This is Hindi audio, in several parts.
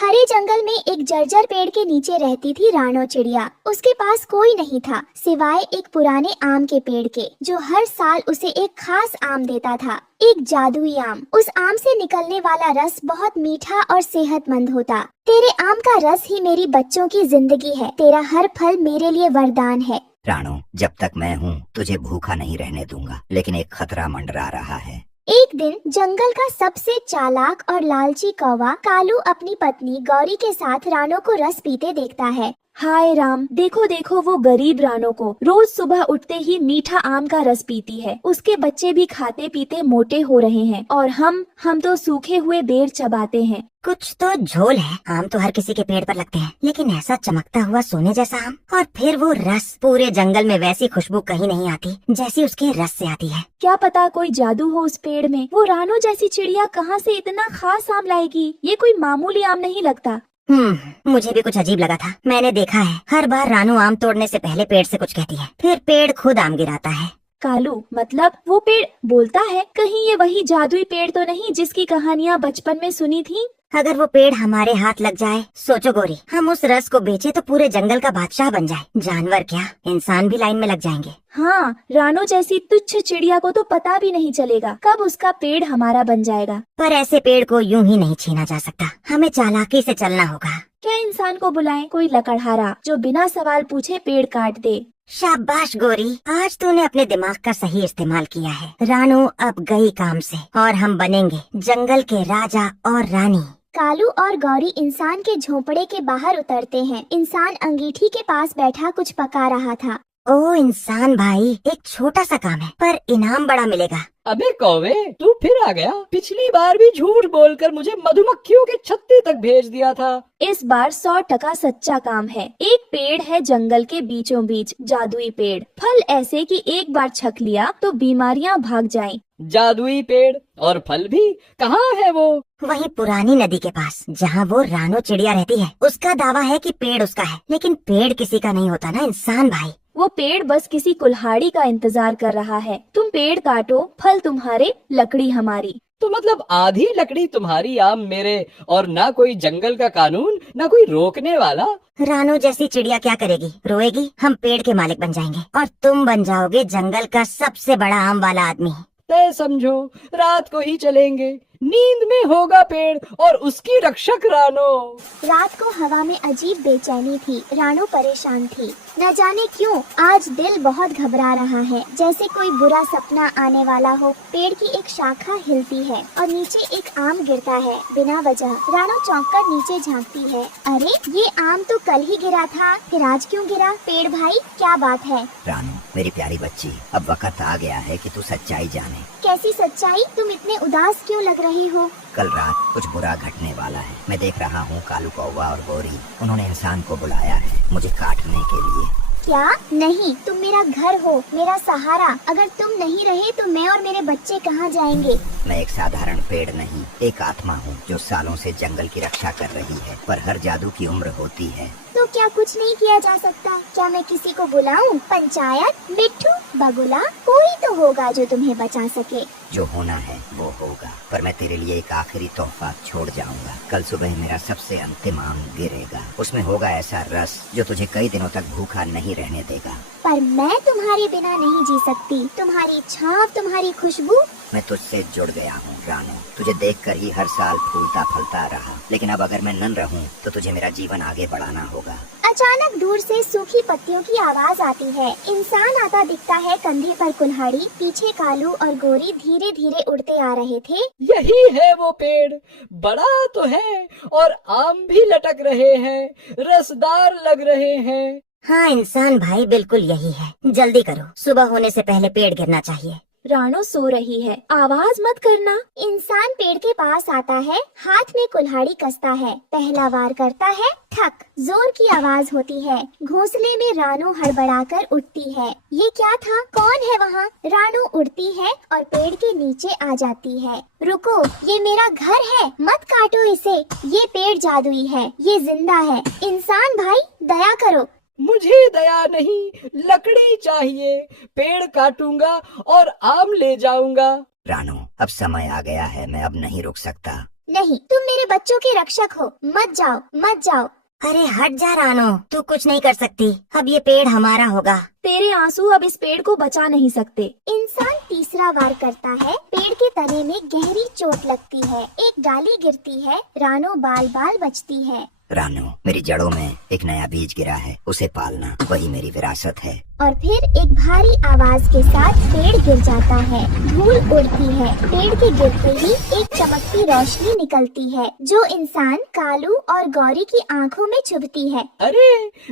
हरे जंगल में एक जर्जर पेड़ के नीचे रहती थी रानो चिड़िया। उसके पास कोई नहीं था सिवाय एक पुराने आम के पेड़ के, जो हर साल उसे एक खास आम देता था, एक जादुई आम। उस आम से निकलने वाला रस बहुत मीठा और सेहतमंद होता। तेरे आम का रस ही मेरी बच्चों की जिंदगी है, तेरा हर फल मेरे लिए वरदान है। रानो, जब तक मैं हूँ तुझे भूखा नहीं रहने दूंगा, लेकिन एक खतरा मंडरा रहा है। एक दिन जंगल का सबसे चालाक और लालची कौवा कालू अपनी पत्नी गौरी के साथ रानो को रस पीते देखता है। हाय राम, देखो देखो वो गरीब रानो को रोज सुबह उठते ही मीठा आम का रस पीती है। उसके बच्चे भी खाते पीते मोटे हो रहे हैं और हम तो सूखे हुए बेर चबाते हैं। कुछ तो झोल है। आम तो हर किसी के पेड़ पर लगते हैं, लेकिन ऐसा चमकता हुआ सोने जैसा आम, और फिर वो रस। पूरे जंगल में वैसी खुशबू कहीं नहीं आती जैसी उसके रस से आती है। क्या पता कोई जादू हो उस पेड़ में। वो रानो जैसी चिड़िया कहाँ से इतना खास आम लाएगी? ये कोई मामूली आम नहीं लगता। मुझे भी कुछ अजीब लगा था। मैंने देखा है, हर बार रानू आम तोड़ने से पहले पेड़ से कुछ कहती है, फिर पेड़ खुद आम गिराता है। कालू, मतलब वो पेड़ बोलता है? कहीं ये वही जादुई पेड़ तो नहीं जिसकी कहानियाँ बचपन में सुनी थी? अगर वो पेड़ हमारे हाथ लग जाए, सोचो गोरी, हम उस रस को बेचे तो पूरे जंगल का बादशाह बन जाए। जानवर क्या, इंसान भी लाइन में लग जाएंगे। हाँ, रानो जैसी तुच्छ चिड़िया को तो पता भी नहीं चलेगा कब उसका पेड़ हमारा बन जाएगा। पर ऐसे पेड़ को यूं ही नहीं छीना जा सकता, हमें चालाकी से चलना होगा। क्या इंसान को बुलाएं? कोई लकड़हारा जो बिना सवाल पूछे पेड़ काट दे। शाबाश गोरी, आज तूने अपने दिमाग का सही इस्तेमाल किया है। रानू अब गई काम से, और हम बनेंगे जंगल के राजा और रानी। कालू और गौरी इंसान के झोंपड़े के बाहर उतरते हैं। इंसान अंगीठी के पास बैठा कुछ पका रहा था। ओ इंसान भाई, एक छोटा सा काम है पर इनाम बड़ा मिलेगा। अबे कौवे, तू फिर आ गया। पिछली बार भी झूठ बोलकर मुझे मधुमक्खियों के छत्ते तक भेज दिया था। इस बार 100% सच्चा काम है। एक पेड़ है जंगल के बीचों बीच, जादुई पेड़। फल ऐसे कि एक बार छक लिया तो बीमारियां भाग जाएं। जादुई पेड़ और फल भी? कहाँ है वो? वही पुरानी नदी के पास, जहाँ वो रानो चिड़िया रहती है। उसका दावा है कि पेड़ उसका है, लेकिन पेड़ किसी का नहीं होता ना इंसान भाई। वो पेड़ बस किसी कुल्हाड़ी का इंतजार कर रहा है। तुम पेड़ काटो, फल तुम्हारे, लकड़ी हमारी। तो मतलब आधी लकड़ी तुम्हारी, आम मेरे, और ना कोई जंगल का कानून, ना कोई रोकने वाला। रानो जैसी चिड़िया क्या करेगी? रोएगी। हम पेड़ के मालिक बन जाएंगे और तुम बन जाओगे जंगल का सबसे बड़ा आम वाला आदमी। तय समझो, रात को ही चलेंगे। नींद में होगा पेड़ और उसकी रक्षक रानो। रात को हवा में अजीब बेचैनी थी। रानो परेशान थी। न जाने क्यों आज दिल बहुत घबरा रहा है, जैसे कोई बुरा सपना आने वाला हो। पेड़ की एक शाखा हिलती है और नीचे एक आम गिरता है बिना वजह। रानो चौंक कर नीचे झांकती है। अरे, ये आम तो कल ही गिरा था, फिर आज क्यों गिरा? पेड़ भाई, क्या बात है? रानो, मेरी प्यारी बच्ची, अब वक्त आ गया है कि तू सच्चाई जाने। कैसी सच्चाई? तुम इतने उदास क्यों लग रही हो? कल रात कुछ बुरा घटने वाला है। मैं देख रहा हूँ कालू कौवा और गौरी, उन्होंने इंसान को बुलाया है मुझे काटने के लिए। क्या? नहीं, तुम मेरा घर हो, मेरा सहारा। अगर तुम नहीं रहे तो मैं और मेरे बच्चे कहाँ जाएंगे? मैं एक साधारण पेड़ नहीं, एक आत्मा हूँ जो सालों से जंगल की रक्षा कर रही है। पर हर जादू की उम्र होती है। तो क्या कुछ नहीं किया जा सकता? क्या मैं किसी को बुलाऊं? पंचायत, मिट्ठू, बगुला, कोई तो होगा जो तुम्हें बचा सके। जो होना है वो होगा, पर मैं तेरे लिए एक आखिरी तोहफा छोड़ जाऊंगा। कल सुबह मेरा सबसे अंतिम आम गिरेगा। उसमें होगा ऐसा रस जो तुझे कई दिनों तक भूखा नहीं रहने देगा। पर मैं तुम्हारे बिना नहीं जी सकती। तुम्हारी छाँव, तुम्हारी खुशबू। मैं तुझसे जुड़ गया हूँ रानो। तुझे देखकर ही हर साल फूलता फलता रहा, लेकिन अब अगर मैं नन रहूँ तो तुझे मेरा जीवन आगे बढ़ाना होगा। अचानक दूर से सूखी पत्तियों की आवाज आती है। इंसान आता दिखता है, कंधे पर कुल्हाड़ी। पीछे कालू और गौरी धीरे धीरे उड़ते आ रहे थे। यही है वो पेड़, बड़ा तो है और आम भी लटक रहे हैं, रसदार लग रहे हैं। हाँ इंसान भाई, बिल्कुल यही है। जल्दी करो, सुबह होने से पहले पेड़ गिरना चाहिए। रानो सो रही है, आवाज मत करना। इंसान पेड़ के पास आता है, हाथ में कुल्हाड़ी कसता है। पहला वार करता है, ठक, जोर की आवाज होती है। घोंसले में रानो हड़बड़ाकर उठती है। ये क्या था? कौन है वहाँ? रानो उड़ती है और पेड़ के नीचे आ जाती है। रुको, ये मेरा घर है, मत काटो इसे। ये पेड़ जादुई है, ये जिंदा है। इंसान भाई, दया करो। मुझे दया नहीं, लकड़ी चाहिए। पेड़ काटूंगा और आम ले जाऊंगा। रानो, अब समय आ गया है, मैं अब नहीं रुक सकता। नहीं, तुम मेरे बच्चों के रक्षक हो, मत जाओ, मत जाओ। अरे हट जा रानो, तू कुछ नहीं कर सकती। अब ये पेड़ हमारा होगा। तेरे आंसू अब इस पेड़ को बचा नहीं सकते। इंसान तीसरा वार करता है। पेड़ के तने में गहरी चोट लगती है, एक डाली गिरती है, रानो बाल बाल बचती है। रानू, मेरी जड़ों में एक नया बीज गिरा है, उसे पालना वही मेरी विरासत है। और फिर एक भारी आवाज के साथ पेड़ गिर जाता है, धूल उड़ती है। पेड़ के गिरते ही एक चमकती रोशनी निकलती है, जो इंसान कालू और गौरी की आंखों में चुभती है। अरे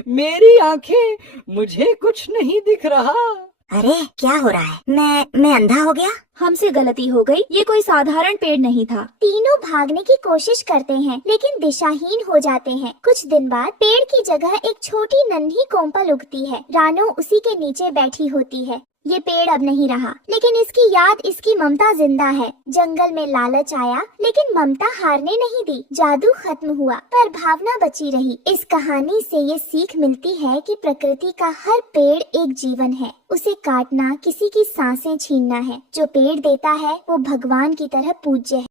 मेरी आंखें, मुझे कुछ नहीं दिख रहा। अरे क्या हो रहा है? मैं अंधा हो गया? हमसे गलती हो गई, ये कोई साधारण पेड़ नहीं था। तीनों भागने की कोशिश करते हैं, लेकिन दिशाहीन हो जाते हैं। कुछ दिन बाद पेड़ की जगह एक छोटी नन्ही कोम्पल उगती है। रानो उसी के नीचे बैठी होती है। ये पेड़ अब नहीं रहा, लेकिन इसकी याद, इसकी ममता जिंदा है। जंगल में लालच आया, लेकिन ममता हारने नहीं दी। जादू खत्म हुआ, पर भावना बची रही। इस कहानी से ये सीख मिलती है कि प्रकृति का हर पेड़ एक जीवन है। उसे काटना किसी की सांसें छीनना है। जो पेड़ देता है वो भगवान की तरह पूज्य है।